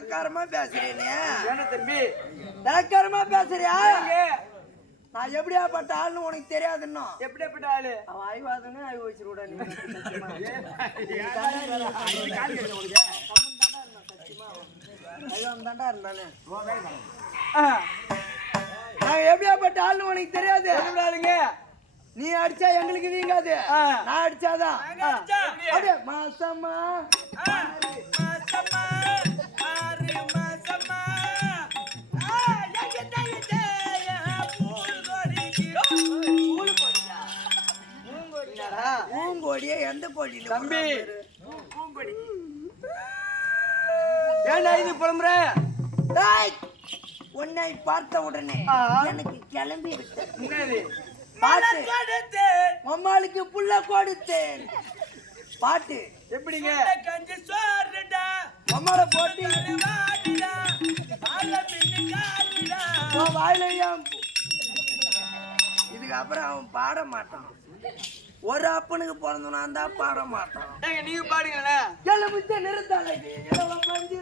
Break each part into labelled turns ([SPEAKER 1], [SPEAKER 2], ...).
[SPEAKER 1] இலக்காரமா பேசுறீங்க?
[SPEAKER 2] என்ன தம்பி
[SPEAKER 1] இலக்காரமா பேசுறியா? நான் எப்படியாப்பட்ட ஆள்னு உனக்கு தெரியாது இன்னும்.
[SPEAKER 2] எப்படியாப்பட்ட ஆளு?
[SPEAKER 1] அவன் ஆய்வாதுன்னு ஆய்வு வச்சிருக்கூடா நீ. தாண்டா இருந்தானே நாங்க எப்படியாப்பட்ட ஆள்னு உனக்கு தெரியாது.
[SPEAKER 2] எப்படி ஆளுங்க
[SPEAKER 1] நீ அடிச்சா எங்களுக்கு வீங்காது. நான் அடிச்சாதான். அப்படியே மாசமா
[SPEAKER 2] என்னடா?
[SPEAKER 1] கோடியில
[SPEAKER 2] தம்பி. ஏன்டா இது புலம்புற?
[SPEAKER 1] உன்னை பார்த்த உடனே. எனக்கு கிளம்பி விட்டது பாட்டு. மம்மாளுக்கு புள்ள கொடுத்தேன். பாட்டு.
[SPEAKER 2] எப்படிங்க?
[SPEAKER 1] மம்மால போட்டு. உன் வாயில ஏன் பூ? இதுக்கப்புறம் அவன் பாட மாட்டான். ஒரு அப்பனுக்கு பிறந்தவனா இருந்தா பாட மாட்டான்
[SPEAKER 2] நீங்க பாடுங்களேன்.
[SPEAKER 1] எலுமிச்ச நிறுத்தலைக்கு இலவம் மஞ்சு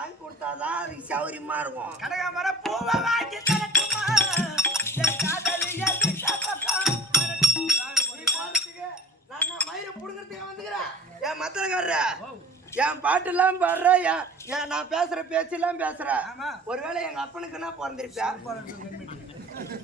[SPEAKER 1] வாங்கி கொடுத்தாதான் அதுக்கு சௌரியமா இருக்கும். நீ போறதுக்கு, நான் என்ன மயிரை புடுங்கறதுக்கு வந்துக்கிறேன்? என் மத்தளக்காரர, என் பாட்டு எல்லாம் பாடுற? என் என் நான் பேசுற பேச்சு எல்லாம் பேசுற ஒருவேளை எங்க அப்பனுக்குன்னா பிறந்திருப்பேன்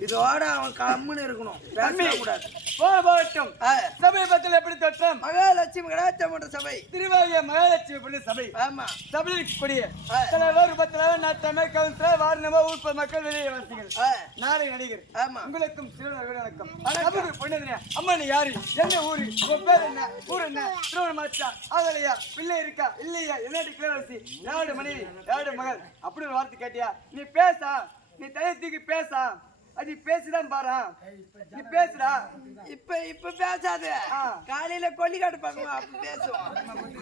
[SPEAKER 1] இதோட அவன் கம்முன்னு இருக்கணும். பேசவே கூடாது
[SPEAKER 2] போ போகட்டும் சமீபத்தில் எப்படி தொற்றம்
[SPEAKER 1] மகாலட்சுமி கடாச்சமன்ற சபை.
[SPEAKER 2] திருவாகிய மகாலட்சுமி பண்ணி சபை.
[SPEAKER 1] ஆமா.
[SPEAKER 2] சபையில்
[SPEAKER 1] ஆ.
[SPEAKER 2] தலைவர் உபத்தலைவர் நாட்டமை கவுன்சிலர் வார்டு ஊர் மக்கள் வெளியே வாசிகள். நாடக நடிகர்.
[SPEAKER 1] ஆமா.
[SPEAKER 2] உங்களுக்கும் சிறுவர்கள் வணக்கம். வணக்கம். பொண்ணுங்க அம்மா நீ யாரு? எந்த ஊரு? உன் பேர் என்ன? ஊர் என்ன? திருவண்ணாச்சா ஆகலையா? பிள்ளை இருக்கா? இல்லையா? என்ன கிளவரசி யாரு மனைவி? யாரு மகள்? அப்படி ஒரு வார்த்தை கேட்டியா? நீ பேசா. நீ தலையை தூக்கி பேசா. நீ பேசிதான் பாரா. நீ பேசுடா.
[SPEAKER 1] இப்ப இப்ப பேசாத.
[SPEAKER 2] ஆ.
[SPEAKER 1] காலையில கொல்லிக்காட்டு பக்கம் அப்ப பேசுவோம்.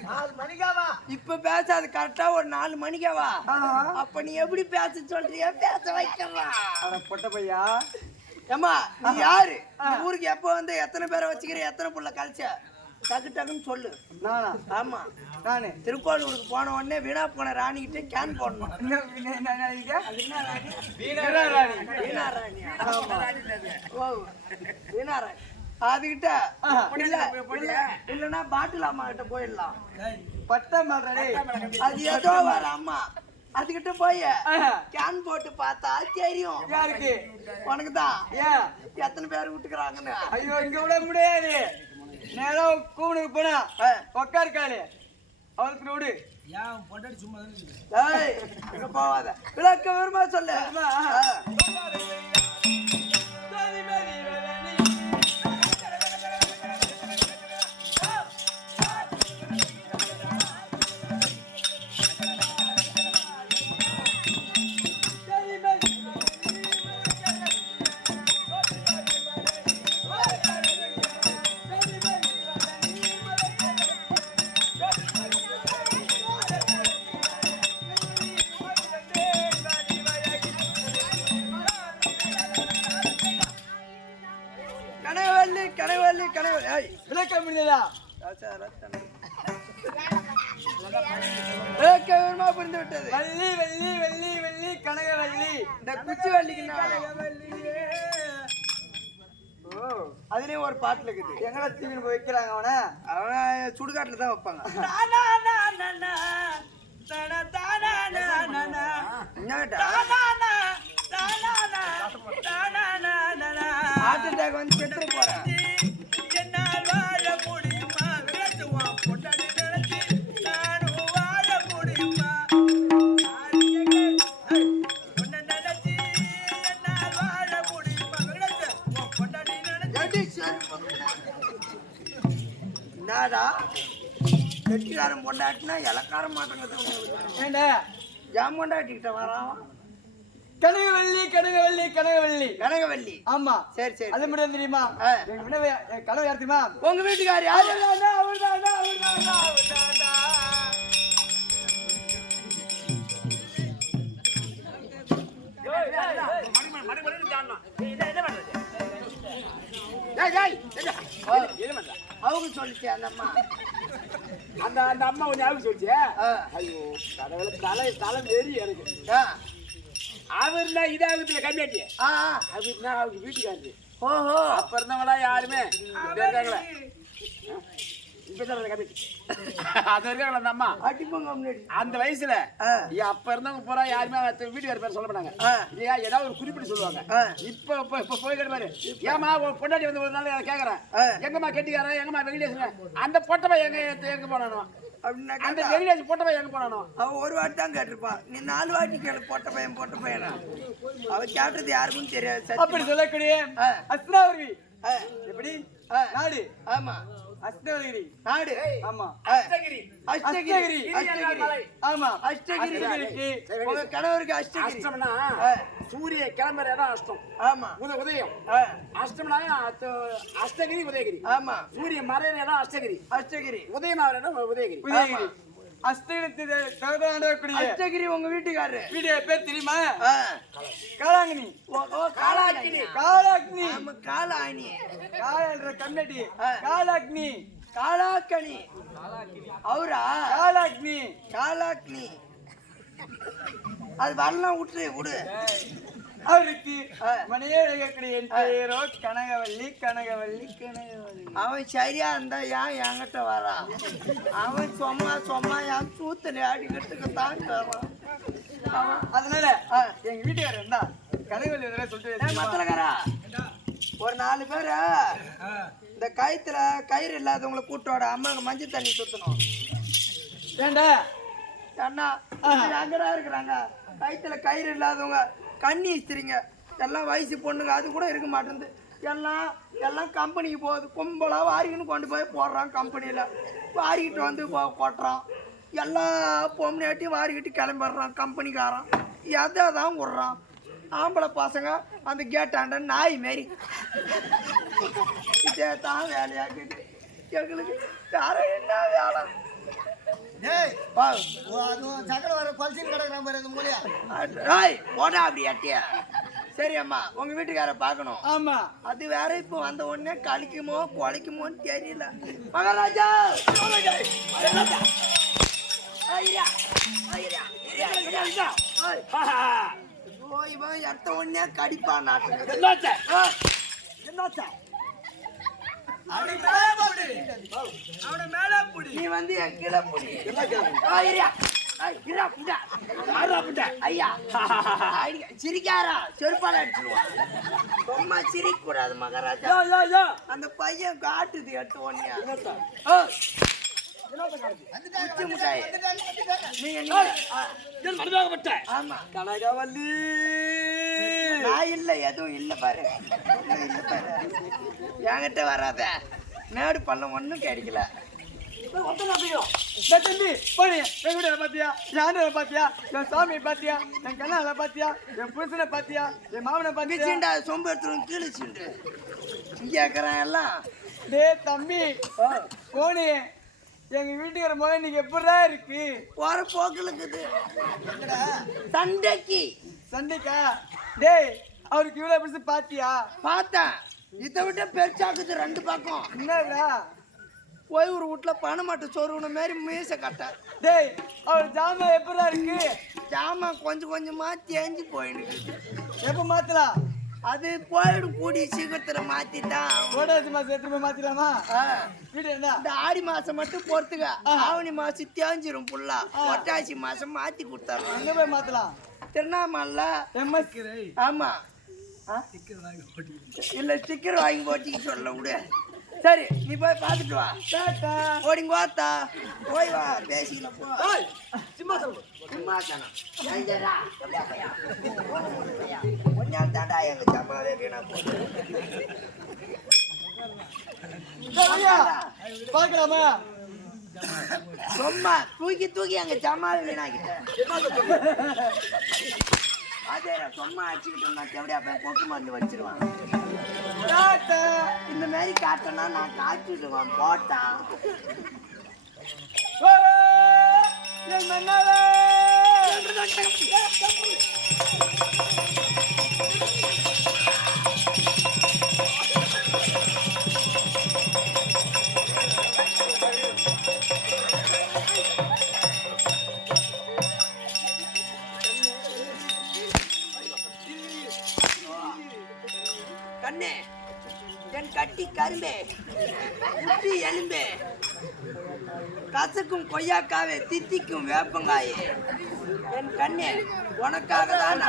[SPEAKER 2] நாலு மணிக்காவா
[SPEAKER 1] இப்ப பேசாது கரெக்டா ஒரு நாலு மணிக்கே வா.
[SPEAKER 2] ஆஹா.
[SPEAKER 1] அப்ப நீ எப்படி பேச சொல்றியா பேச வைக்கலாம்.
[SPEAKER 2] அட பொட்ட பையா.
[SPEAKER 1] ஏம்மா நீ யாரு? ஊருக்கு எப்போ வந்து எத்தனை பேரை வச்சுக்கிற எத்தனை புள்ள கழிச்ச? டக்கு டக்குன்னு சொல்லு.
[SPEAKER 2] நானா
[SPEAKER 1] ஆமா.
[SPEAKER 2] நானு
[SPEAKER 1] திருக்கோளூருக்கு போன உடனே வீணா போன ராணிக்கிட்ட கேன் போடணும்.
[SPEAKER 2] வீணா ராணி.
[SPEAKER 1] வீணா ராணி. ஓ வீணா ராணி. அதுகிட்ட
[SPEAKER 2] ஆஹா.
[SPEAKER 1] இல்ல இல்ல இல்லனா பாட்டில் அம்மா கிட்ட போயிடலாம்.
[SPEAKER 2] மாடுறே
[SPEAKER 1] அது ஏதோ வர அம்மா. அதுகிட்ட போய். கேன் போட்டு பார்த்தா தெரியும்.
[SPEAKER 2] யாருக்கு?
[SPEAKER 1] உனக்கு தான்
[SPEAKER 2] ஏன்?
[SPEAKER 1] எத்தனை பேர் விட்டுக்கிறாங்கன்னு.
[SPEAKER 2] ஐயோ இங்க விட முடியாது. நேரம் கூவனுக்கு போனா
[SPEAKER 1] ஆ.
[SPEAKER 2] உக்காருக்காளே. அவளுக்கு விடு.
[SPEAKER 1] ஏய், இங்க போவாத. விளக்க விரும்ப சொல்லு. கவனமா புரிந்து விட்டது
[SPEAKER 2] வள்ளி வள்ளி வள்ளி வள்ளி கனக வள்ளி.
[SPEAKER 1] இந்த குச்சி வள்ளிக்கு
[SPEAKER 2] ஓ
[SPEAKER 1] அதுலயும் ஒரு பாட்டுல இருக்குது.
[SPEAKER 2] எங்கடா தீவின் போய் வைக்கிறாங்க அவனை?
[SPEAKER 1] அவன் சுடுகாட்டுல தான் வைப்பாங்க. என்னடா அட்டாக் வந்து செத்து போறேன் பொண்டாட்டினா இலக்கார மாட்டேங்குது
[SPEAKER 2] ஏண்டா?
[SPEAKER 1] என் பொண்டாட்டிக்கிட்ட வரான்
[SPEAKER 2] கனகவல்லி கனகவல்லி கனகவல்லி
[SPEAKER 1] கனகவல்லி
[SPEAKER 2] ஆமா.
[SPEAKER 1] சரி சரி
[SPEAKER 2] அது மட்டும் தெரியுமா. எங்க வினவு கனவு யார் தெரியுமா?
[SPEAKER 1] உங்க வீட்டுக்காரி. ஏய், ஏய், ஏய். ஓ, அவங்க சொல்லிச்சு அந்த அம்மா.
[SPEAKER 3] அந்த அந்த அம்மா கொஞ்சம் ஞாபகம் சொல்லிச்சு?
[SPEAKER 1] ஆ,
[SPEAKER 3] ஐயோ கடவுள தலை தலை வெறி எனக்கு. அவர்னா இதாகத்துல கம்மியாட்டி.
[SPEAKER 1] ஆ, ஆ.
[SPEAKER 3] அவர்னா அவங்க வீட்டுக்காரு
[SPEAKER 1] ஓஹோ.
[SPEAKER 3] அப்ப இருந்தவங்களா யாருமே? இருக்காங்களே அது இருக்காங்களா அந்த அம்மா? அந்த வயசுல அப்ப இருந்தவங்க பூரா யாருமே வீட்டுக்கார பேர் சொல்ல மாட்டாங்க. இல்லையா ஏதாவது ஒரு குறிப்பிட்டு சொல்லுவாங்க. இப்ப இப்ப போய் பாரு ஏமா பொண்டாட்டி வந்து ஒரு நாள் கேக்குறேன். எங்கம்மா கெட்டிக்காரன் எங்கம்மா வெங்கடேசன் அந்த பொட்டப்பை எங்க எங்க போனானோ? அந்த வெங்கடேஷ் பொட்டப்பை எங்க போனானோ?
[SPEAKER 1] அவ ஒரு வாட்டி தான் கேட்டிருப்பா. நீ நாலு வாட்டி கேளு போட்ட பையன் போட்ட பையனா? அவ கேட்டது யாருக்கும் தெரியாது.
[SPEAKER 2] அப்படி சொல்லக்கூடிய
[SPEAKER 1] ஆ,
[SPEAKER 2] எப்படி. நாடு.
[SPEAKER 1] ஆமா.
[SPEAKER 2] அஸ்னாவரி
[SPEAKER 1] நாடு.
[SPEAKER 2] ஆமா.
[SPEAKER 3] அஷ்டகிரி.
[SPEAKER 1] அஷ்டகிரி.
[SPEAKER 2] அஷ்டகிரி.
[SPEAKER 1] அஷ்டகிரி.
[SPEAKER 2] ஆமா.
[SPEAKER 1] அஷ்டகிரி
[SPEAKER 2] அஷ்டகிரிக்கு
[SPEAKER 1] உங்க கணவருக்கு அஷ்டகிரி.
[SPEAKER 3] அஷ்டம்னா? சூரிய கிளம்புற இடம் அஷ்டம்.
[SPEAKER 1] ஆமா.
[SPEAKER 3] உத உதயம். அஷ்டம்னா? அஷ்டகிரி உதயகிரி.
[SPEAKER 1] ஆமா.
[SPEAKER 3] சூரிய மறையிற இடம் அஷ்டகிரி.
[SPEAKER 1] அஷ்டகிரி.
[SPEAKER 3] உதயமாகிற இடம் உதயகிரி.
[SPEAKER 2] உதயகிரி. அஷ்டகிரி
[SPEAKER 1] உங்க வீட்டுக்காரரு.
[SPEAKER 2] வீடியோ பேர் தெரியுமா?
[SPEAKER 1] காலாக்கினி
[SPEAKER 2] காலாக்னி
[SPEAKER 1] ஆமா காலாணி
[SPEAKER 2] காலன்ற கண்ணடி. காலாக்னி
[SPEAKER 1] காலாக்கணி அவரா?
[SPEAKER 2] காலாக்னி
[SPEAKER 1] காலாக்னி அது வரலாம் விட்டுரு விடு.
[SPEAKER 2] அவருக்கு. மனையே இருக்கக்கூடிய என் பேரோ கனகவல்லி கனகவல்லி. கனகவல்லி.
[SPEAKER 1] அவன் சரியா இருந்தா ஏன் என்கிட்ட வரான் அவன் சும்மா சும்மா என் சூத்துல அடிக்கிறதுக்கு தான் வரான்
[SPEAKER 2] அதனால. எங்க வீட்டுக்காரர் இருந்தா கனகவல்லி வந்து சொல்லிட்டு
[SPEAKER 1] ஏய், மத்தளக்காரா ஒரு நாலு பேர். இந்த கயித்துல கயிறு இல்லாதவங்களை கூட்டோட அம்மாங்க மஞ்சள் தண்ணி சுத்தணும்.
[SPEAKER 2] ஏண்டா?
[SPEAKER 1] அண்ணா அங்கடா இருக்கிறாங்க. கயித்துல கயிறு இல்லாதவங்க கண்ணி இஸ்திரிங்க. எல்லாம் வயசு பொண்ணுங்க அது கூட இருக்க மாட்டேங்குது. எல்லாம் எல்லாம் கம்பெனிக்கு போகுது. கும்பலாக வாரிக்குன்னு கொண்டு போய் போடுறான் கம்பெனியில். வாரிக்கிட்டு வந்து போ- கொட்டுறான். எல்லா பொம்னாட்டியும் வாரிக்கிட்டு கிளம்பிடுறான் கம்பெனிக்காரன். எதை தான் விட்றான்? ஆம்பளை பசங்க அந்த கேட்டாண்ட நாய் மாரி. இதே தான் வேலையாக்குது. எங்களுக்கு யாரும் என்ன வேலை? வா. ஏய், போடா அப்படி அட்டியா சரி அம்மா உங்க வீட்டுக்கார பார்க்கணும்.
[SPEAKER 2] ஆமா.
[SPEAKER 1] அது வேற இப்போ வந்த உடனே கழிக்குமோ குலைக்குமோன்னு தெரியல. மகாராஜா! இவன் எடுத்த உடனே கடிப்பான் நாட்டுக்கு.
[SPEAKER 3] என்னாச்சு?
[SPEAKER 1] என்னாச்சா?
[SPEAKER 4] அவனை மேல புடி.
[SPEAKER 1] நீ வந்து என் கீழே புடி. ஐயா. சிரிக்காரா செருப்பால அடிச்சிருவான் ரொம்ப சிரிக்க கூடாது மகாராஜா. அந்த பையன் காட்டுது எட்டு ஒன்னியா நீங்க? ஆமா.
[SPEAKER 2] கனகவல்லி.
[SPEAKER 1] நான் இல்ல எதுவும் இல்ல பாரு. இல்ல பாரு. என்கிட்ட வராத. மேடு பள்ளம் ஒண்ணும் கிடைக்கல.
[SPEAKER 2] தம்பி போனி என் வீட்டை பாத்தியா என் பாத்தியா என் சாமியை பாத்தியா என் கண்ணால பாத்தியா என் புருஷனை பாத்தியா என் மாமனை பாத்தியா
[SPEAKER 1] சொம்பு எடுத்துரும் கீழிச்சுண்டு இங்க எல்லாம்.
[SPEAKER 2] டேய் தம்பி போனி எங்க வீட்டுக்கார முகம் இன்னைக்கு எப்படிதான் இருக்கு?
[SPEAKER 1] போற போக்குல இருக்குது சண்டைக்கு.
[SPEAKER 2] சண்டைக்கா? டேய் அவருக்கு இவ்வளவு பிடிச்சி பாத்தியா?
[SPEAKER 1] பார்த்தேன். இதை விட பெருசாக்குது ரெண்டு பக்கம்.
[SPEAKER 2] என்னடா?
[SPEAKER 1] போய் ஒரு வீட்டுல பணமாட்ட சோறுன மாதிரி மீச கட்ட
[SPEAKER 2] டேய் அவர் ஜாமான் எப்படிதான் இருக்கு?
[SPEAKER 1] ஜாமான் கொஞ்சம் கொஞ்சமா தேஞ்சு போயிடுது
[SPEAKER 2] எப்ப மாத்தலாம்?
[SPEAKER 1] அது போயிடும் கூடி சீக்கிரத்துல மாத்திட்டான்
[SPEAKER 2] கோடாசி மாசம் எத்தனை போய் மாத்திடலாமா. வீடு என்ன?
[SPEAKER 1] இந்த ஆடி மாசம் மட்டும் பொறுத்துக்க ஆவணி மாசம் தேஞ்சிரும் புல்லா ஒட்டாசி மாசம் மாத்தி கொடுத்தாரு
[SPEAKER 2] அங்க போய் மாத்தலாம்?
[SPEAKER 1] திருவண்ணாமலை
[SPEAKER 2] எம்எஸ்.
[SPEAKER 1] ஆமா? இல்ல ஸ்டிக்கர் வாங்கி போட்டிக்க சொல்ல விடு. சரி நீ போய் பார்த்துட்டு வா. ஓடிங்க வாத்தா. போய் வா பேசிக்கல போ.
[SPEAKER 4] சிம்மாசனம்
[SPEAKER 1] சிம்மாசனம் ஏஞ்சரா, எப்படியா பையா? கொஞ்ச நாள் தாண்டா எங்க ஜமாவே வீணா
[SPEAKER 2] பார்க்கலாமா?
[SPEAKER 1] சும்மா தூக்கி தூக்கி எங்க ஜமாவே வீணாக்கிட்டேன் அதே சும்மா அடிச்சுக்கிட்டு இருந்தா எப்படியா போய் கொக்கு மருந்து வச்சிருவான். இந்த மாதிரி காட்டனா நான் காட்டிடுவேன் போட்டான்
[SPEAKER 2] என்ன
[SPEAKER 1] கண்ணே. என் கட்டி கரும்பே. முட்டி எலும்பே. கசக்கும் கொய்யாக்காவே தித்திக்கும் வேப்பங்காயே. என் கண்ணே உனக்காக தான்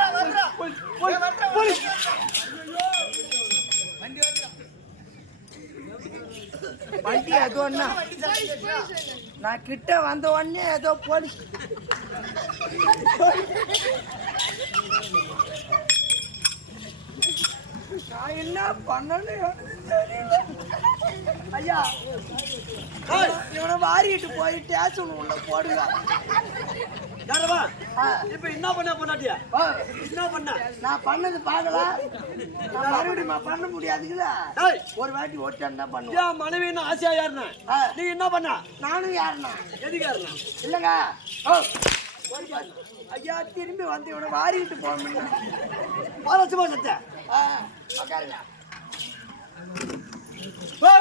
[SPEAKER 1] வண்டி ஏதோ ஒண்ணா நான் கிட்ட வந்த உடனே ஏதோ போலீஸ் நான் என்ன பண்ணணும் ஐயா இவனை வாரிட்டு போய் ஸ்டேஷன் உள்ள போடுங்க.
[SPEAKER 4] யாரவா இப்ப என்ன பண்ண பொண்டாட்டியா? என்ன பண்ண?
[SPEAKER 1] நான் பண்ணது பார்க்கல நான் மறுபடியும் பண்ண முடியாதுங்களா
[SPEAKER 4] ஏய்.
[SPEAKER 1] ஒரு வாட்டி ஓட்டான் தான் பண்ணுவேன்
[SPEAKER 4] என் மனைவின்னு ஆசையா யாருன
[SPEAKER 1] ஆ,
[SPEAKER 4] நீ என்ன பண்ண?
[SPEAKER 1] நானும் யாருண்ணா
[SPEAKER 4] எதுக்கு யாருன
[SPEAKER 1] இல்லைங்க. ஐயா திரும்பி வந்து இவனை வாரிட்டு போகணும்
[SPEAKER 4] பாலசுமா சத்த.
[SPEAKER 1] உட்காருங்க
[SPEAKER 2] ஓ,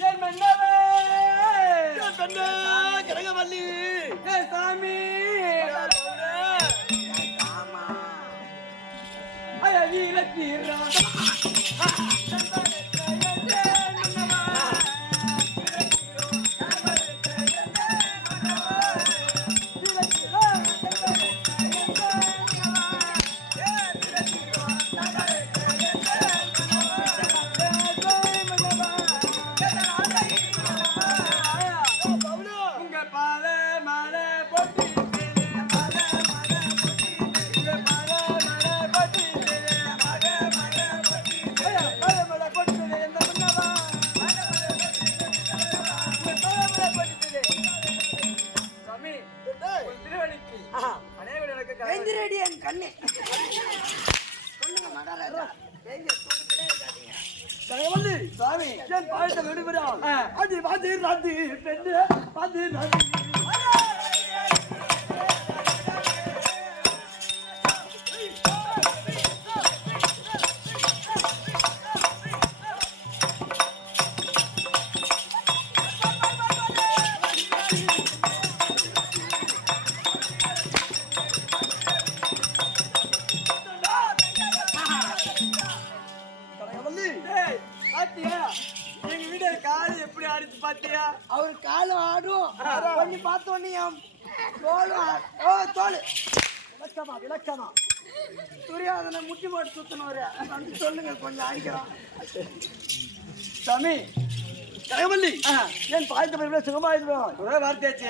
[SPEAKER 2] என் மன்னரே
[SPEAKER 4] பெண்ணே கிரகவல்லி
[SPEAKER 2] ஏ சாமி
[SPEAKER 1] ஆமா
[SPEAKER 2] தீரா திருவடிக்கு அனைவரும் எனக்கு
[SPEAKER 1] எந்திரடி என் கண்ணே. சொல்லுங்க மகாராஜா.
[SPEAKER 2] சாமி
[SPEAKER 4] என் பாயத்தை விடுவிடா
[SPEAKER 2] ஆ.
[SPEAKER 4] அது பாதி ராதி பெண்ணு பாதி ராதி
[SPEAKER 1] தோலும் ஆ- ஓ தோல்
[SPEAKER 4] விளக்கமா விளக்கமா.
[SPEAKER 1] துரியாதனை முட்டி போட்டு சுத்தினவரு வந்து சொல்லுங்க கொஞ்சம் அடிக்கிறான்
[SPEAKER 2] சாமி
[SPEAKER 4] கிரகவல்லி என் பாயத்தை விட சுகமா இருக்கிறோம்
[SPEAKER 2] ஒரே வார்த்தையாச்சு.